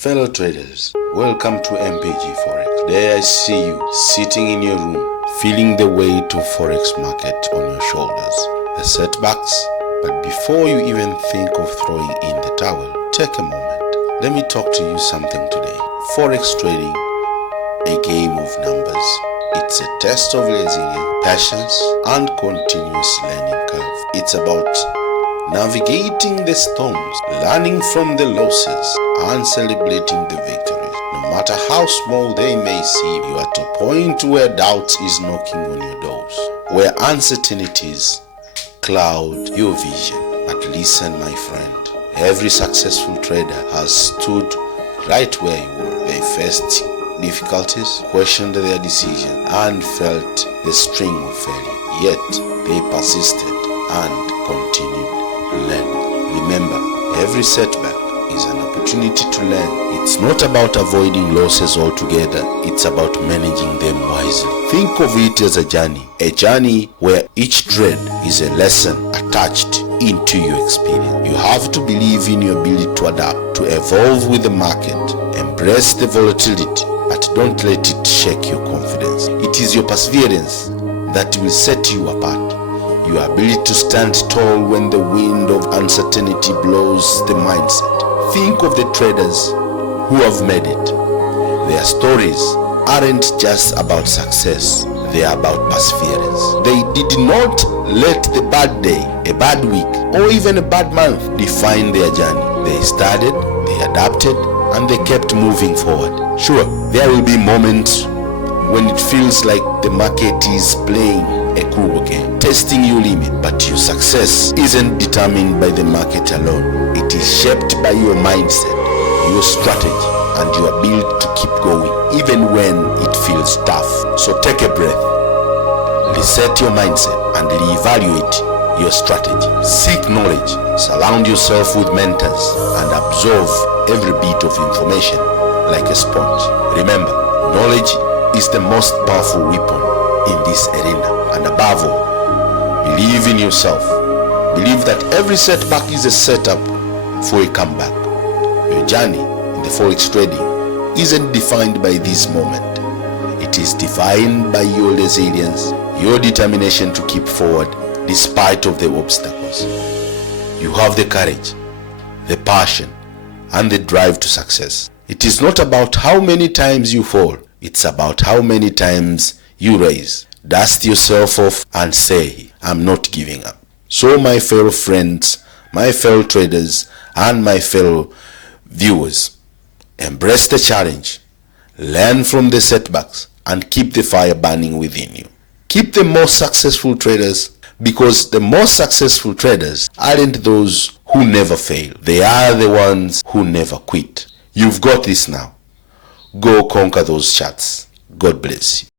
Fellow traders, welcome to MPG Forex. Today I see you sitting in your room, feeling the weight of Forex market on your shoulders, the setbacks. But before you even think of throwing in the towel, take a moment. Let me talk to you something today. Forex trading, a game of numbers. It's a test of resilience, patience, and continuous learning curve. It's about navigating the storms, learning from the losses, and celebrating the victories. No matter how small they may seem, you are at a point where doubt is knocking on your doors, where uncertainties cloud your vision. But listen, my friend, every successful trader has stood right where you were. They faced difficulties, questioned their decision, and felt the sting of failure. Yet they persisted and continued learning. Remember, every setback is an opportunity to learn. It's not about avoiding losses altogether, it's about managing them wisely. Think of it as a journey where each trade is a lesson attached into your experience. You have to believe in your ability to adapt, to evolve with the market, embrace the volatility, but don't let it shake your confidence. It is your perseverance that will set you apart. Your ability to stand tall when the wind of uncertainty blows the mindset. Think of the traders who have made it. Their stories aren't just about success, they are about perseverance. They did not let the bad day, a bad week, or even a bad month define their journey. They studied, they adapted, and they kept moving forward. Sure, there will be moments when it feels like the market is playing a cruel game, testing your limit, but your success isn't determined by the market alone. It is shaped by your mindset, your strategy, and your ability to keep going, even when it feels tough. So take a breath, reset your mindset, and reevaluate your strategy. Seek knowledge, surround yourself with mentors, and absorb every bit of information like a sponge. Remember, knowledge is the most powerful weapon in this arena. And above all, believe in yourself. Believe that every setback is a setup for a comeback. Your journey in the Forex trading isn't defined by this moment. It is defined by your resilience, your determination to keep forward despite of the obstacles. You have the courage, the passion, and the drive to success. It is not about how many times you fall. It's about how many times you rise. Dust yourself off and say, I'm not giving up. So my fellow friends, my fellow traders, and my fellow viewers, embrace the challenge, learn from the setbacks, and keep the fire burning within you. Keep the most successful traders, because the most successful traders aren't those who never fail. They are the ones who never quit. You've got this now. Go conquer those charts. God bless you.